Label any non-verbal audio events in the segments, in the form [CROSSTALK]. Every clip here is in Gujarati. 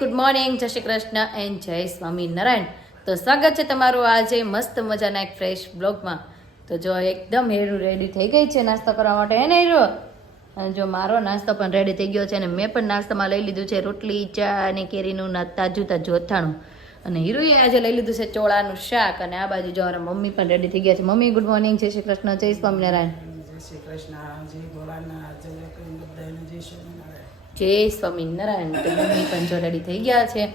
ગુડ મોર્નિંગ જય શ્રી કૃષ્ણ એન્ડ જય સ્વામી નારાયણ. તો સ્વાગત છે તમારું આજે મસ્ત મજાના એક ફ્રેશ બ્લોગમાં તો જો એકદમ હેરું રેડી થઈ ગઈ છે નાસ્તો કરવા માટે એને હીરો? અને જો મારો નાસ્તો પણ રેડી થઈ ગયો છે અને મેં પણ નાસ્તામાં લઈ લીધું છે રોટલી, ચા અને કેરીનું તાજું તાજું અથાણું. અને હીરુએ આજે લઈ લીધું છે ચોળાનું શાક અને આ બાજુ જો મમ્મી પણ રેડી થઈ ગયા છે. મમ્મી ગુડ મોર્નિંગ જય શ્રી કૃષ્ણ, જય સ્વામિનારાયણ જય શ્રી કૃષ્ણ, જય ભોળાનાથ જય સ્વામિનારાયણ તો મમ્મી પણ જો રેડી થઈ ગયા છે.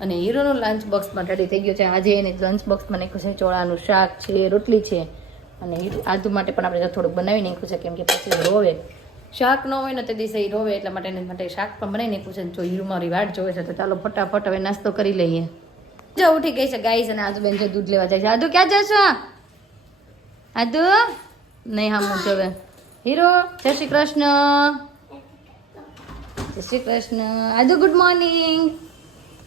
અને હીરોનું લંચ બોક્સમાં રેડી થઈ ગયું છે. આજે એને લંચ બોક્સમાં નાખ્યું છે ચોળાનું શાક છે, રોટલી છે. અને આદુ માટે પણ આપણે થોડુંક બનાવી નાખ્યું છે, કેમ કે પછી રોવે. શાક ન હોય ને તે દિવસે રોવે, એટલા માટે એના માટે શાક પણ બનાવી નાખ્યું છે. જો હીરો મારી વાટ જોવે છે, તો ચાલો ફટાફટ હવે નાસ્તો કરી લઈએ. જો ઉઠી ગઈ છે ગાઈસ અને આજુ બેન જો દૂધ લેવા જાય છે. આદુ, ક્યાં જશો? આદુ? નહીં, હા, હું જોવે. હીરો, જય શ્રી કૃષ્ણ. જય શ્રી કૃષ્ણ. આજુ ગુડ મોર્નિંગ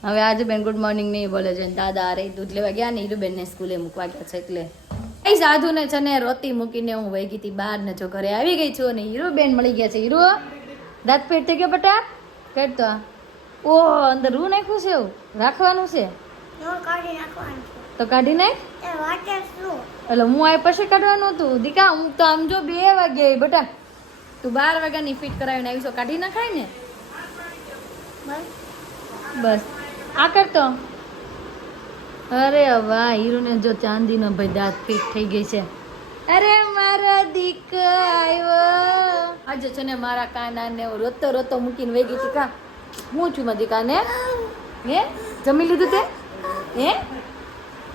હવે આજુ બેન ગુડ મોર્નિંગ નહીં બોલે છે દાદા અરે દૂધ લેવા ગયા ને હીરુબેનને સ્કૂલે મૂકવા ગયા છે એટલે. એ સાધુને છે ને રોતી મૂકીને હું વહી ગઈ હતી બહાર ને જો ઘરે આવી ગઈ છું અને હીરુબેન મળી ગયા છે. હીરો દાંત પેટ થઈ ગયો બટા? કાઢતો ઓ અંદર રૂ નાખ્યું છે એવું? રાખવાનું છે? તો કાઢી નાખ? એટલે હું આ પછી કાઢવાનું હતું. દીકા હું તો આમ જો બે વાગે બટા. તું બાર વાગ્યાની ફિટ કરાવીને આવીશો કાઢી નાખાય ને? બસ. આ કરતો અરે વાહ, હીરુને જો ચાંદીનો ભાઈ દાંત ફીટ થઈ ગઈ છે. અરે મારો દીક આવ્યો. આજે છે ને મારા કાના ને રોતો રોતો મૂકીને વહી ગઈ હતી. કા? હું છું મારી દીકાને હે? જમી લીધું તે? હે?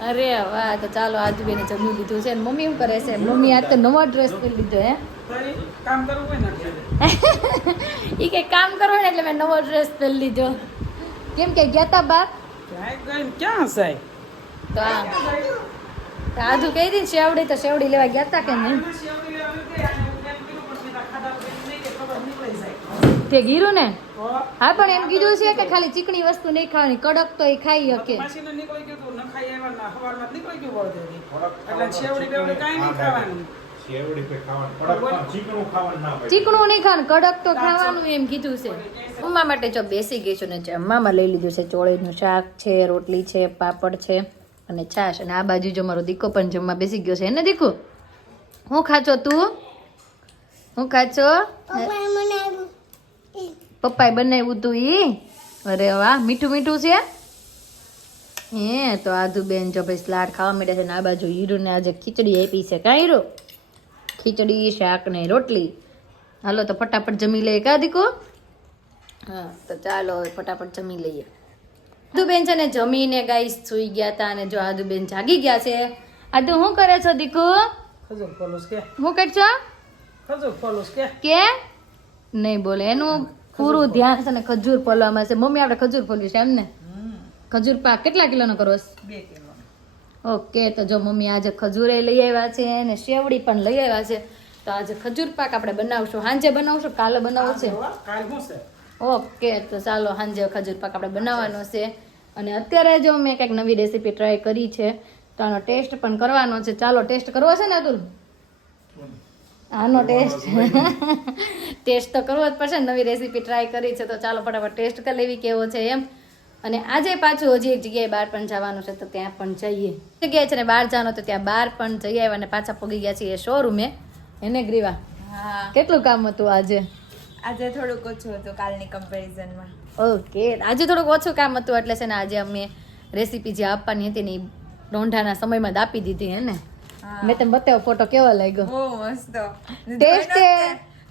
અરે વાહ, તો ચાલો આજુબેને જમી લીધું છે. મમ્મી શું કરે છે? મમ્મી આ તો નવો ડ્રેસ પહેરી લીધો, હે? કામ કરવું હોય ને એ કે કામ કરો ને એટલે મેં નવો ડ્રેસ પહેરી લીધો. કેમ કે ગયા તા બાપ? ક્યાં સાહેબ તો આ આજુ કહી દી શેવડી તો શેવડી લેવા ગયા તા કે નહીં? તે ગીરું ને? હા પણ એમ કીધું છે કે ખાલી ચીકણી વસ્તુ નહીં ખાવાની કડક તો એ ખાઈ શકે. એટલે શેવડી બેવડી કાંઈ નહીં ખાવાનું. શેવડી પે ખાવાનું કડક ચીકણું ખાવાનું ના ચીકણું નહીં ખાવાનું કડક તો ખાવાનું એમ કીધું છે. જમવા માટે જો બેસી ગઈ છું ને જમવામાં લઈ લીધું છે ચોળીનું શાક છે રોટલી છે પાપડ છે અને છાશ. અને આ બાજુ જો મારો દીકો પણ જમવા બેસી ગયો છે. એને દીકુ હું ખાચો તું? હું ખાચો પપ્પાએ બનાવ્યું. તું ઈ? અરે વાહ મીઠું મીઠું છે? હે તો આધુ બેન જો ભાઈ સ્લાડ ખાવા માંડ્યા છે ને આ બાજુ હીરુને આજે ખીચડી આપી છે. કાંઈ ખીચડી શાક ને રોટલી. હાલો તો ફટાફટ જમી લઈએ કા દીકો હા તો ચાલો હવે ફટાફટ જમી લઈએ. આદુબેન છે ને જમીને ગાઈસ સુઈ ગયા હતા અને જો આદુબેન જાગી ગયા છે. આદુ શું કરે છો દીકુ? ખજૂર ફોલુસ કે. શું કરશો ખજૂર કે. નહીં બોલે એનું પૂરું ધ્યાન છે ને ખજૂર પલવામાં છે. મમ્મી આપણે ખજૂર ફોલ્યું છે એમ ને? ખજૂર પાક કેટલા કિલોનો કરો છો? બે કિલો. ઓકે તો જો મમ્મી આજે ખજૂરે લઈ આવ્યા છે અને શેવડી પણ લઈ આવ્યા છે તો આજે ખજૂર પાક આપણે બનાવશું. સાંજે બનાવશું કાલે બનાવવું છે? ઓકે તો ચાલો સાંજે ખજૂર પાક આપણે બનાવવાનો છે. અને અત્યારે જો મેં કંઈક નવી રેસીપી ટ્રાય કરી છે તો આનો ટેસ્ટ પણ કરવાનો છે. ચાલો ટેસ્ટ કરવો છે ને અતુલ? આનો ટેસ્ટ? [LAUGHS] ટેસ્ટ તો કરવો જ પડશે નવી રેસીપી ટ્રાય કરી છે તો ચાલો ફટાફટ ટેસ્ટ કરી લેવી કેવો છે એમ. અને આજે પાછું હજી એક જગ્યાએ બહાર પણ જવાનું છે તો ત્યાં પણ જઈએ. જગ્યાએ છે ને બહાર જવાનું તો ત્યાં બહાર પણ જઈ આવ્યા અને પાછા પગી ગયા છીએ શોરૂમે એને ગ્રીવા. કેટલું કામ હતું આજે? આજે થોડુંક ઓછું હતું કાલની કમ્પેરિઝનમાં ઓકે. આજે થોડુંક ઓછું કામ હતું એટલે છે ને આજે અમે રેસીપી જે આપવાની હતી ને એ રોંઢાના સમયમાં જ આપી દીધી હે ને? મેં તમને બતાવ્યો ફોટો કેવો લાગ્યો? મસ્ત. Taste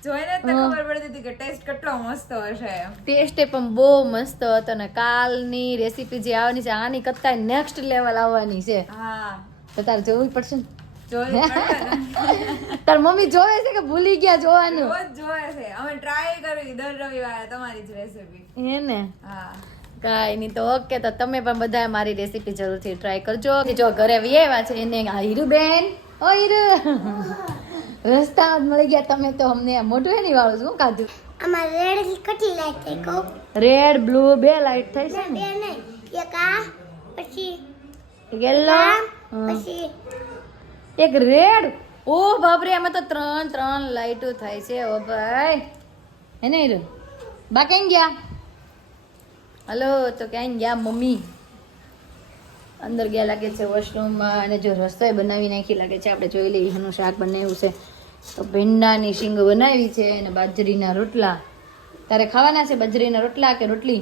જોઈને જ- જોઈને જ તો ખબર પડતી હતી કે ટેસ્ટ કેટલો મસ્ત હશે એમ. ટેસ્ટે પણ બહુ મસ્ત હતો ને કાલની રેસીપી જે આવવાની છે આની કરતા નેક્સ્ટ લેવલ આવવાની છે. હા. તો તારે જોવું પડશે ને. [LAUGHS] તાર મમ્મી જોવે છે કે ભૂલી ગયા જોવાનું? રોજ જોવે છે. અમે ટ્રાય દર રવિવારે તમારી જ રેસીપી હે ને? હા. કાંઈ નહીં તો ઓકે તો તમે પણ બધા મારી રેસીપી જરૂરથી ટ્રાય કરજો. જો ઘરે આવ્યા છે એને આ હીરુબેન. ઓ હીરુ. [LAUGHS] રસ્તામાં મળી ગયા. તમે તો અમને મોઢું એની વાળું શું કાધું આમાં રેડ કેટલી લાઈટ થઈ કહું રેડ બ્લુ બે લાઈટ થઈ છે બે ને નહીં. એક આ પછી યેલો પછી એક રેડ ઓ બાપરે એમાં તો ત્રણ ત્રણ લાઈટો થાય છે. ઓ ભાઈ. હે ને હીરુ બા કેમ ગયા? હલો તો ક્યાંય ગયા મમ્મી? અંદર ગયા લાગે છે વોશરૂમમાં અને જો રસોઈ બનાવી નાખી લાગે છે આપણે જોઈ લઈએ એનું શાક બનાવ્યું છે. તો ભીંડાની શીંગ બનાવી છે અને બાજરીના રોટલા. તારે ખાવાના છે બાજરીના રોટલા કે રોટલી?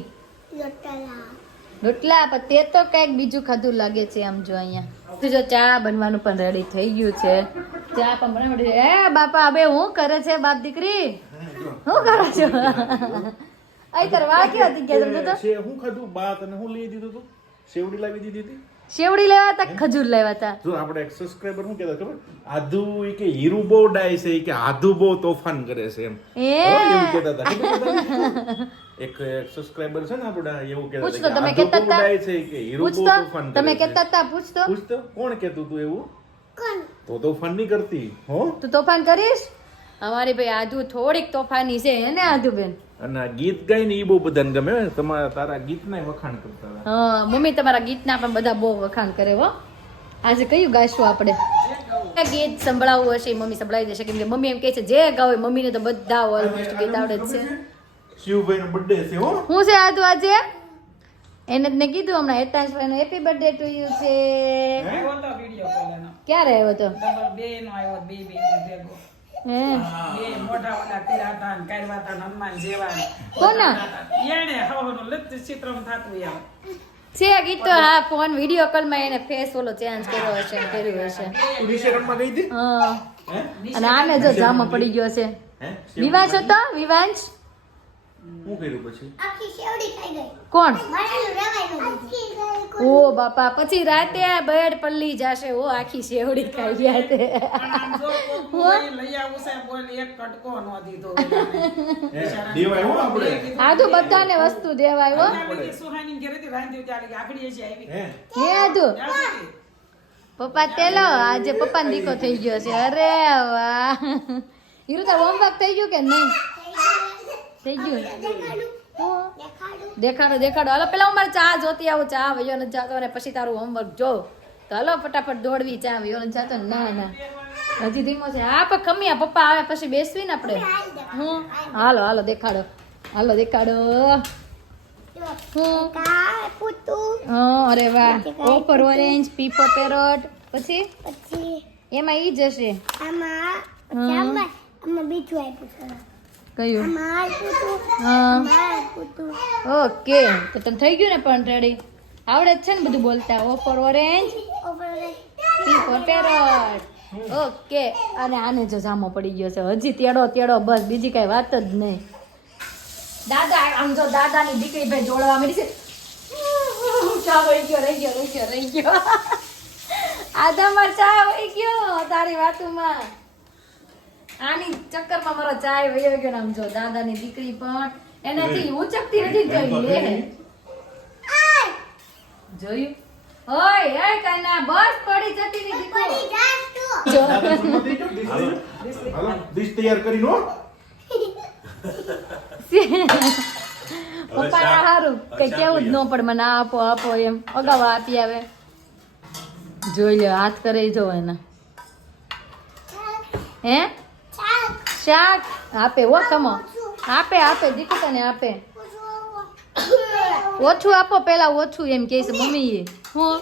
રોટલા. પણ તે તો કંઈક બીજું ખાધું લાગે છે આમ જો અહીંયા. તો જો ચા બનવાનું પણ રેડી થઈ ગયું છે. ચા પણ બનાવી એ બાપા હવે હું કરે છે બાપ દીકરી? શું કરો છો? [LAUGHS] અહીં તાર વાળ કેવા હતી? કે હું ખાધું બા તને હું લઈ દીધું તું. શેવડી લાવી દીધી હતી? શેવડી લેવા હતા ખજૂર લેવા હતા? જો આપણે એક સબસ્ક્રાઇબર શું કહેતા ખબર? આધુ એ કે હીરુ બહુ ડાય છે કે આધુ બહુ તોફાન કરે છે એમ. એવું કહેતા હતા. એક સબસ્ક્રાઇબર છે ને આપણા એવું કહેતા પૂછ હતા કે તમે કહેતા હતા? ડાય છે કે હીરુ બહુ તોફાન તમે કહેતા હતા? પૂછતો. પૂછતો? કોણ કહેતું તું એવું? કોણ? તો તોફાન નહીં કરતી. હો? તું તોફાન કરીશ? અમારી ભાઈ આધુ થોડીક તોફાની છે હે ને આદુ બેન. અને ગીત ગાય ને ઈ બહુ બધાને ગમે હો. તમારા તારા ગીતના વખાણ કરતા હા મમ્મી તમારા ગીતના પણ બધા બહુ વખાણ કરે હો. આજે કયું ગાઈશું આપણે? ગીત સંભળાવવું હશે એ મમ્મી સંભળાવી દેશે. કેમ કે મમ્મી એમ કહે છે જે ગાવ મમ્મીને તો બધા ઓલમોસ્ટ ગીત આવડે જ છે. શિવભાઈ નો બર્થડે છે હો. હું છે આધુ આજે? એને જ મેં કીધું હમણાં હેતાંશભાઈનો હેપી બર્થડે ટુ યુ છે. ક્યારે આવ્યો તો? બે નો આવ્યો બે બે ભેગો. ગીત તો હા ફોન વીડિયો કોલમાં એને ફેસ ઓલો ચેન્જ કર્યો હશે કર્યું હશે. અને આને જો જામો પડી ગયો છે. હે? વિવાંશ હતો વિવાંશ? શું કર્યું પછી? આખી શેવડી ખાઈ ગઈ. કોણ? ઓ બાપા પછી રાતે આ બેડ પલ્લી જાશે. ઓ આખી શેવડી ખાઈ ગયા તે. પણ આમ જો કોક કોઈ લઈ આવું છે બોલ એક કટકો નો દીધો [LAUGHS] દેવાય હો આપણે. આદુ બધાને વસ્તુ દેવાય હો. સુહાની ઘરેથી રાંધ્યું ત્યારે આગળ છે આવી. હે. તો. પપ્પા તેલો આજે પપ્પા દીકો થઈ ગયો છે. અરે વાહ. હીરું તાર હોમવર્ક થઈ ગયું કે નહીં? થઈ ગયું. દેખાડું. દેખાડો હાલો પેલા હું મારે ચા જોતી આવું ચા વયો નથી જાતો અને પછી તારું હોમવર્ક જો. તો હલો ફટાફટ દોડવી ચા વયો નથી જાતો ના ના હજી ધીમો છે. હા પણ ખમ્યા પપ્પા આવે પછી બેસવી ને આપણે. હું? હાલો હાલો દેખાડો. હાલો દેખાડો. હું? અરે વાહ. O for orange P for parrot. પછી? પછી એમાં ઈ જશે આમાં આમાં બીજું આપ્યું છે. કયું? આ ઓકે તો તને થઈ ગયું ને પણ રેડી? આવડે જ છે ને બધું બોલતા? O for orange. over P for parrot. Okay અને આને જો જામો પડી ગયો છે. હજી તેડો તેડો બસ બીજી કઈ વાત જ નહીં. દાદા આમ જો દાદાની દીકરી ભાઈ જોડવા મળી છે. ચા વહી ગયો રહી ગયો રહી ગયો રહી ગયો. [LAUGHS] આદામાં ચા વહી ગયો તારી વાતુમાં. આની ચક્કરમાં મારો ચાય વહી ગયો ને આમ જો દાદાની દીકરી પણ એનાથી ઉચકતી નથી જોઈ તો લે જોયું? ઓય એ કના બસ પડી જતી ની દીકરો. પડી જાસ તો. જો. હાલો. ડિશ તૈયાર કરી નો? [LAUGHS] પપ્પા હારું. કઈ કેવું જ ન પડે મને આ આપો આપો એમ. અગાઉ આપી આવે. જોઈ લો હાથ કરે એના. હે? શાક. આપે ઓ ખમો. આપે આપે દીકુ તને આપે. ઓછું આપો પેલા ઓછું એમ કે છે મમ્મીએ. હું.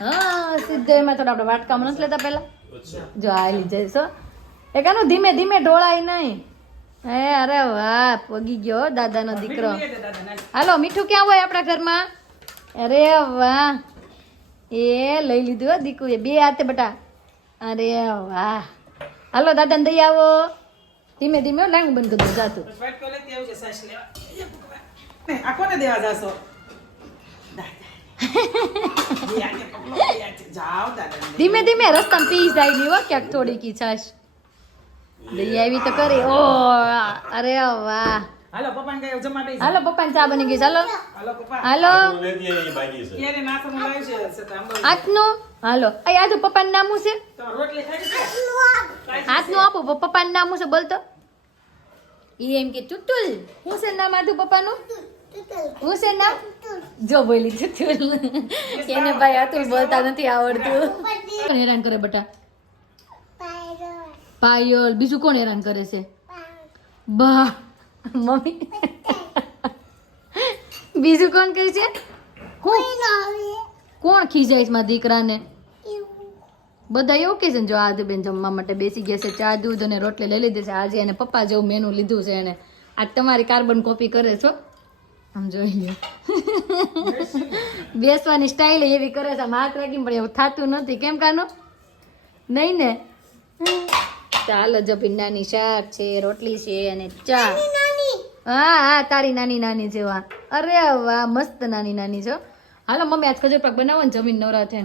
હા સીધો એમાં થોડા આપણે વાટકામાં નથી લેતા પેલા? જો આ જઈશ હો. એ કાનું ધીમે ધીમે ઢોળાય નહીં. હે અરે વાહ પગી ગયો દાદાનો દીકરો. હાલો મીઠું ક્યાં હોય આપણા ઘરમાં? અરે વાહ. એ લઈ લીધું હો દીકુ એ બે હાથે બટા. અરે વાહ. હાલો દાદાને દઈ આવો. ધીમે ધીમે લાંગ બંધ કરી દો જાતું. ને, આ કોને દેવા જાશો? દાદા. ધીમે ધીમે રસ્તામાં પી જાય ની હો ક્યાંક થોડીકી છાશ. દઈ આવી તો કરી. ઓ અરે વાહ. હાલો પપ્પાને કહે જમા બેસી હાલો પપ્પાને ચા બની ગઈ. ચાલો. હાલો પપ્પા. હાલો. યારે નાસ્તાનું લાવ્યું છે હાથનું? હાલો. આ યાદ પપ્પાનું નામું છે? રોટલી ખાઈ છે હાથનું આપો પપ્પા પપ્પાનું નામું છે બોલતો ઈ એમ કે ચુટુલ હું છે નામ આધુ પપ્પાનું? હું છે નામ? જો બોલી ચુટુલ એને ભાઈ અતુલ બોલતા નથી આવડતું. કોણ હેરાન કરે બટા? પાયલ. બીજું કોણ હેરાન કરે છે? બા. મમ્મી. બીજું કોણ કહે છે? હું? કોણ ખીજાય છે મારા દીકરાને? બધા એવું કે છે ને જો આદુ બેન જમવા માટે બેસી ગયા છે ચા દૂધ અને રોટલી લઈ લીધી છે. આજે એને પપ્પા જેવું મેનુ લીધું છે એને. આજ તમારી કાર્બન કોપી કરે છો આમ જોઈ લો બેસવાની સ્ટાઇલ એવી કરે છે. આમ હાથ રાખીને પણ એવું થતું નથી. કેમ કાનો? નહીં ને? ચાલો જો ભીંડાની શાક છે રોટલી છે અને ચા. હા હા તારી નાની નાની છે વાહ અરે વાહ મસ્ત નાની નાની છો હાલો મમ્મી આજ ખજૂર પાક બનાવો ને જમીન નવરા છે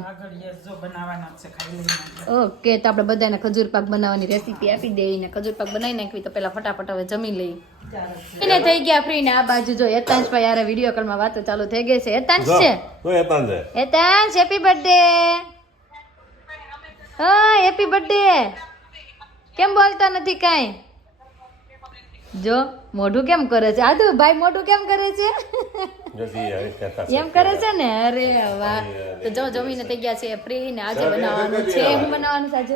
ઓકે તો આપણે બધાને ખજૂર પાક બનાવવાની રેસીપી આપી દઈએ ને ખજૂર પાક બનાવી નાખવી તો પેલા ફટાફટ હવે જમી લઈ એને થઈ ગયા ફ્રી ને આ બાજુ જો યતાંશભાઈ યાર વીડિયો કોલમાં વાતો ચાલુ થઈ ગઈ છે. યતાંશ છે? તો એ તાંજે યતાંશ હેપી બર્થડે હા હેપી બર્થડે કેમ બોલતા નથી કાંઈ? જો મોઢું કેમ કરે છે? આદુ ભાઈ મોઢું કેમ કરે છે? જતી આવી કહેતા એમ કરે છે ને? અરે વાહ. તો જો જમીને થઈ ગયા છે. ફ્રી ને આજે બનાવવાનું છે. હું બનાવવાનું છે આજે?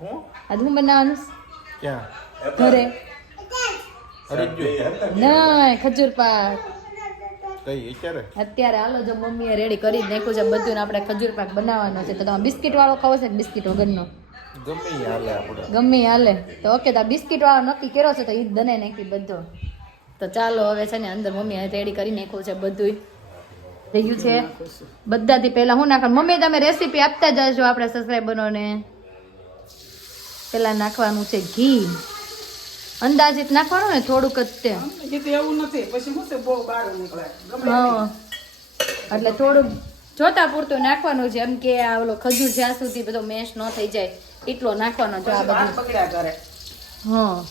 હું? આજે હું બનાવવાનું ક્યાં? ઘરે. ના ખજૂર પાક. અત્યારે? અત્યારે હાલો જો મમ્મીએ રેડી કરી જ નાખ્યું છે બધું ને આપણે ખજૂર પાક બનાવવાનો છે. તો તમે બિસ્કિટ વાળો ખાવો છે કે બિસ્કિટ વગરનો? ગમે હાલે તો ઓકે તો બિસ્કિટ વાળો નક્કી કર્યો છે તો એ દને નાખી બધો. તો ચાલો હવે છે ને અંદર મમ્મીએ રેડી કરી નાખ્યું છે બધું રહ્યું છે. બધાથી પહેલા હું નાખવાનું? મમ્મી તમે રેસીપી આપતા જજો આપણે સબસ્ક્રાઈબરોને પેલા નાખવાનું છે ઘી. અંદાજિત નાખવાનું ને થોડુંક જ તે. એવું નથી. પછી શું બહુ બાળું નીકળે એટલે થોડુંક જોતા પૂરતું નાખવાનું છે. એમ કે આ ઓલો ખજૂર જ્યાં સુધી બધો મેશ ન થઈ જાય એટલો નાખવાનો જો આ બાજુ બધું. બગડ્યા કરે. હા.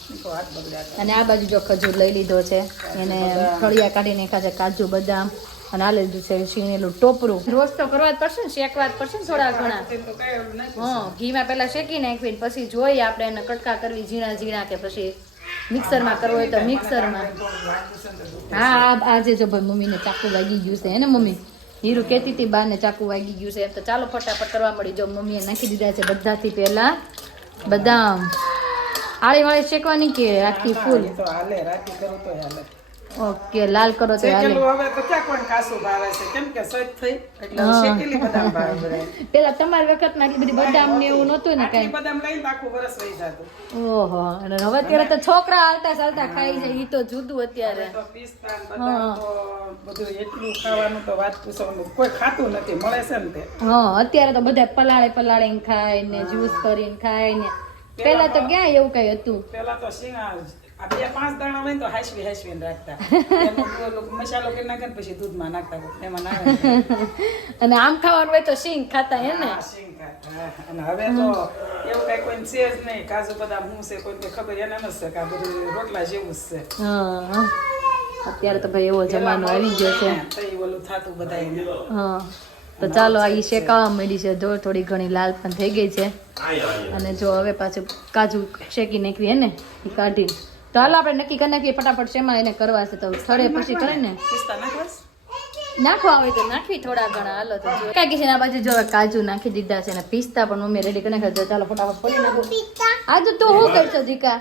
અને આ બાજુ જો ખજૂર લઈ લીધો છે. એને થળિયા કાઢીને નાખ્યા કાજુ બદામ અને આ લીધું છે શીણેલું ટોપરું. રોજ તો કરવા જ પડશે ને શેકવા જ પડશે ને થોડા ઘણા. હા ઘીમાં પહેલાં શેકી નાખવી પછી જોઈએ આપણે એને કટકા કરવી ઝીણા ઝીણા કે પછી મિક્સરમાં કરવો હોય તો મિક્સરમાં. હા આજે જો ભાઈ મમ્મીને ચાકુ વાગી ગયું છે હે ને મમ્મી? હીરુ કહેતી હતી, બાને ચાકુ વાગી ગયું છે. તો ચાલો ફટાફટ કરવા મળી જો મમ્મીએ નાખી દીધા છે બધાથી પહેલા. બદામ. આળી વાળી શેકવાની કે? આખી ફૂલ. હાલે, રાખી કરું તો હાલે. ઓકે લાલ કરો તો હાલે. હવે તો ક્યાં કોણ કાસું ભાવે છે? કેમ કે સજ થઈ? એટલે શેકેલી બદામ ભાવે. [LAUGHS] પેલા તમારી વખતમાં આટલી બધી બદામ ને એવું નતું ને કઈ? બદામ લઈને આખું વરસ વહી જતું. ઓહો અને હવે અત્યારે તો છોકરા હાલતા ચાલતા ખાઈ જાય ઈ તો જુદું અત્યારે. તો પિસ્તા બદામ બધું એટલું ખાવાનું તો વાત પૂછવાનું કોઈ ખાતું નથી મળે છે ને તે? હા અત્યારે તો બધા પલાળે પલાળે ખાય ને જ્યુસ કરીને ખાય ને. પેલા તો ક્યાં એવું કઈ હતું? પેલા તો શીંગા આ બે પાંચ દાણા હોય તો હાસવી હાસવીને રાખતા. મસાલો કરી નાખે પછી દૂધમાં નાખતા. એમાં અને આમ ખાવાનું હોય તો શીંગ ખાતા હે ને? સિંગ શીંગ ખાતા. અને હવે તો એવું કઈ કોઈ છે જ નહીં. કાજુ બદામ હું છે કોઈ ખબર એને નથી છે કે આ બધું રોટલા જેવું જ છે. હા અત્યારે તો ભાઈ એવો જમાનો આવી ગયો છે. ઓલું થાતું બધા હા. તો ચાલો આ શેકાવા મળી છે. જો થોડી ઘણી લાલ પણ થઈ ગઈ છે. અને જો હવે પાછું કાજુ શેકી નાખવી હે ને એ કાઢી તો હાલો આપણે નક્કી કરી નાખીએ ફટાફટ શેમાં એને કરવા છે તો સ્થળે પછી કરે ને? નાખવા હોય તો નાખવી થોડા ઘણા હાલો તો કાકી છે ને આ બાજુ જો કાજુ નાખી દીધા છે ને પિસ્તા પણ મમ્મી રેડી કરી નાખ્યા ચાલો ફટાફટ ફોડી નાખો. આજે તું શું કરશો દીકા?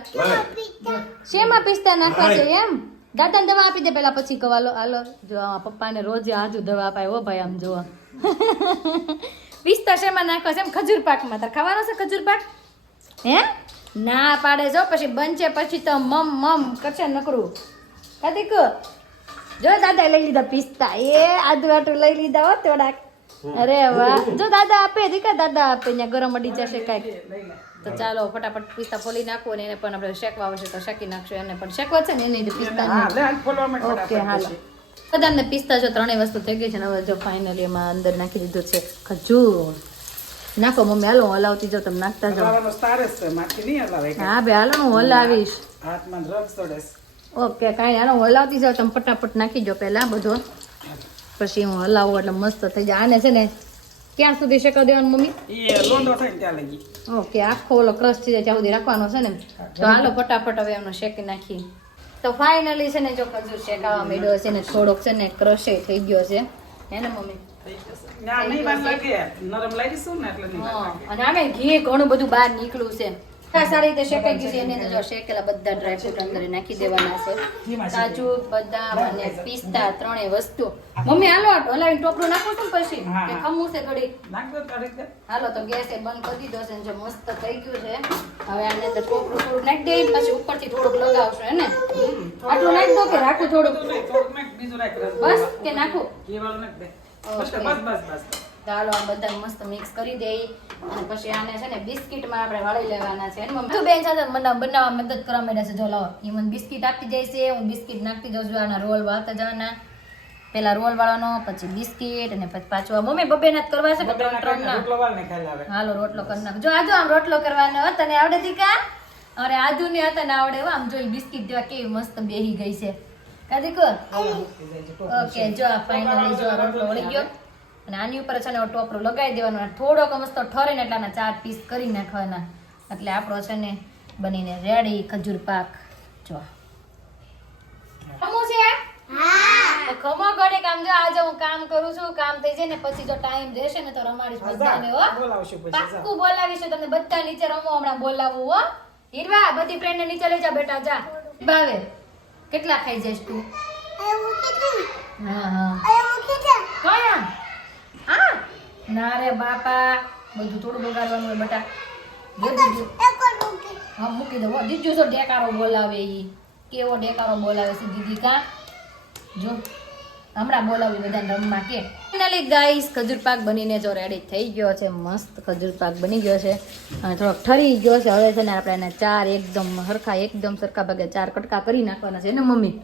શેમાં પિસ્તા નાખવા છે એમ? દાદાને દવા આપી દે પેલા પછી કવાલો હાલો જો આ પપ્પાને રોજે આજુ દવા અપાય હો ભાઈ આમ જોવા [LAUGHS] પિસ્તા શેમાં નાખવા છે એમ ખજૂર પાકમાં. તાર ખાવાનો છે ખજૂર પાક? હે? ના પાડે જો પછી બનશે પછી તો મમ મમ કરશે નકરું. કાતિક જો દાદા લઈ લીધા પિસ્તા. એ આદુ આટું લઈ લીધા હો થોડાક. અરે વાહ. જો દાદા આપે દીકા દાદા આપે ત્યાં ગરમ અડી જશે કાંઈક. તો ચાલો ફટાફટ પિસ્તા ફોલી નાખો ને એને પણ આપણે શેકવા આવશે તો શેકી નાખશું. એને પણ શેકવા છે ને એને પિસ્તા ઓકે હાલો. બધાને પિસ્તા જો ત્રણેય વસ્તુ થઈ ગઈ છે ને હવે જો ફાઇનલી એમાં અંદર નાખી દીધું છે ખજૂર. નાખો મમ્મી હાલો હું હલાવતી જાઉં તમે નાખતા જાઓ. જ છે માખી નહીં હલાવે હા બે હાલો હું હલાવીશ. હાથમાં રસ ચડે ઓકે કાંઈ હાલો હું હલાવતી જાઉં તમે ફટાફટ નાખી દો પહેલાં બધો. પછી હું હલાવું એટલે મસ્ત થઈ જાય. આને છે ને ક્યાં સુધી શેકા દેવાનું મમ્મી? લોંદો થાય ત્યાં લગી. ઓકે આખો ઓલો ક્રશ થઈ જાય ત્યાં સુધી રાખવાનો છે ને તો હાલો ફટાફટ હવે એમનો શેકી નાખી. તો ફાઇનલી છે ને જો ખજૂર શેકાવા મળ્યો છે ને થોડોક છે ને ક્રશે થઈ ગયો છે. હે ને મમ્મી? ના નહીં વાર લાગે નરમ લાગી ને એટલે નહીં વાર હા, લાગે. અને આમે ઘી ઘણું બધું બહાર નીકળ્યું છે. સારી રીતે શેકાઈ ગયું છે. એને જો શેકેલા બધા ડ્રાયફ્રૂટ અંદર નાખી દેવાના છે. કાજુ બદામ અને પિસ્તા ત્રણેય વસ્તુ. મમ્મી હાલો હલાવીને ટોપરું નાખો છો પછી? કે ખમું છે ઘડી. હાલો તો ગેસ એ બંધ કરી દીધો છે જો મસ્ત થઈ ગયું છે. હવે આને અંદર ટોપરું થોડુંક નાખી દઈએ પછી ઉપરથી થોડુંક લગાવશું હે ને? આટલું નાખી દો કે રાખું થોડુંક? બસ કે નાખું. બસ બસ આ બધા મસ્ત મિક્સ કરી દઈએ અને પછી આને છે ને બિસ્કિટમાં આપણે વાળી લેવાના છે. અને તું બેન સાથે મને બનાવવા મદદ કરવા માંડ્યા છે જો લાવો. એ મને બિસ્કિટ આપતી જાય છે હું બિસ્કિટ નાખતી જાઉં છું આના રોલ વાળતા જવાના. પેલા રોલ વાળવાનો પછી બિસ્કિટ અને પછી પાછું આ મમ્મી બબે નાથ કરવા છે ત્રણ ત્રણ ના? રોટલો વાળ ને ખાઈ લાવે હાલો રોટલો કરી નાખ. જો આજો આમ રોટલો કરવાનો તને આવડે દીકા અરે આજુ ને હતા ને આવડે હો, આમ જોઈ બિસ્કિટ જેવા કેવી મસ્ત બેહી ગઈ છે. કા ઓકે જો આ ફાઇનલી જો રોટલો વળી ગયો અને આની ઉપર છે ને ટોપરો લગાવી દેવાનો અને થોડોક મસ્તો ઠરે ને એટલાના ચાર પીસ કરી નાખવાના એટલે આપણો છે ને બનીને રેડી ખજૂર પાક જો ખમું છે ખમો ઘડે કામ જો આજે હું કામ કરું છું કામ થઈ જાય ને પછી જો ટાઈમ રહેશે ને તો રમાડીશ બધાને હો બોલાવશું પાક્કું બોલાવીશું તમને બધા નીચે રમો હમણાં બોલાવું હો હીરવા બધી ફ્રેન્ડ ને નીચે લઈ જા બેટા જા ભાવે કેટલા ખાઈ જઈશ તું? હા હા કયા? હા? ના રે બાપા બધું થોડું બગાડવાનું હોય બટા. હા મૂકી. દો. હો. દીજુ તો ડેકારો બોલાવે એ કેવો ડેકારો બોલાવે છે દીદી કા? જો. હમણાં બોલાવી બધાને રમવા કે ફાઇનલી ગાઈસ ખજૂર પાક બનીને જો રેડી થઈ ગયો છે મસ્ત ખજૂર પાક બની ગયો છે. અને થોડોક ઠરી ગયો છે હવે છે ને આપણે એને ચાર એકદમ હરખા એકદમ સરખા ભાગે ચાર કટકા કરી નાખવાના છે ને મમ્મી?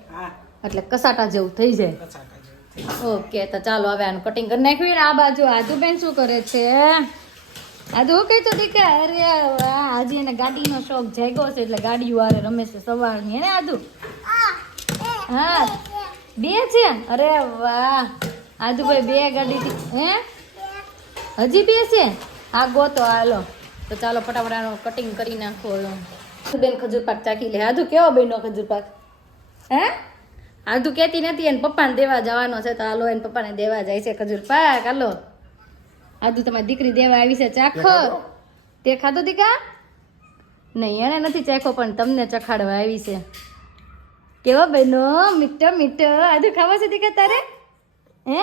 એટલે કસાટા જેવું થઈ જાય. ઓકે તો ચાલો હવે આનું કટિંગ કરી નાખ્યું. ને આ બાજુ આદુબેન શું કરે છે? આદુ હું કહેતો દીકરા અરે આજે એને ગાડીનો શોખ જાગ્યો છે એટલે ગાડીઓ વારે રમે છે સવારની હે ને આદુ? હા બે છે? અરે વાહ. આદુભાઈ બે ગાડી હે? હજી બે છે? હા ગોતો હાલો. તો ચાલો ફટાફટ આનું કટિંગ કરી નાખો બેન ખજૂર પાક ચાખી લે. આજુ કેવો બેનો ખજૂર પાક? હે? આજુ કહેતી નથી એને પપ્પાને દેવા જવાનો છે. તો હાલો એને પપ્પાને દેવા જાય છે ખજૂર પાક. હાલો. આજુ તમારી દીકરી દેવા આવી છે. ચાખો. તે ખાધો દીકા? નહીં એને નથી ચાખો પણ તમને ચખાડવા આવી છે. કેવો બેનો મીઠો મીઠો. આજે ખાવા સુધી કે તારે? હે?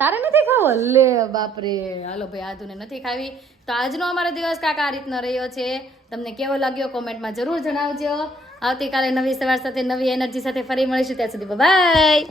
તારે નથી ખાવો? લે બાપરે. હાલો ભાઈ આદુને નથી ખાવી. તો આજનો અમારો દિવસ કાંક આ રીતનો રહ્યો છે. તમને કેવો લાગ્યો કોમેન્ટમાં જરૂર જણાવજો. આવતીકાલે નવી સવાર સાથે નવી એનર્જી સાથે ફરી મળીશું. ત્યાં સુધી બાય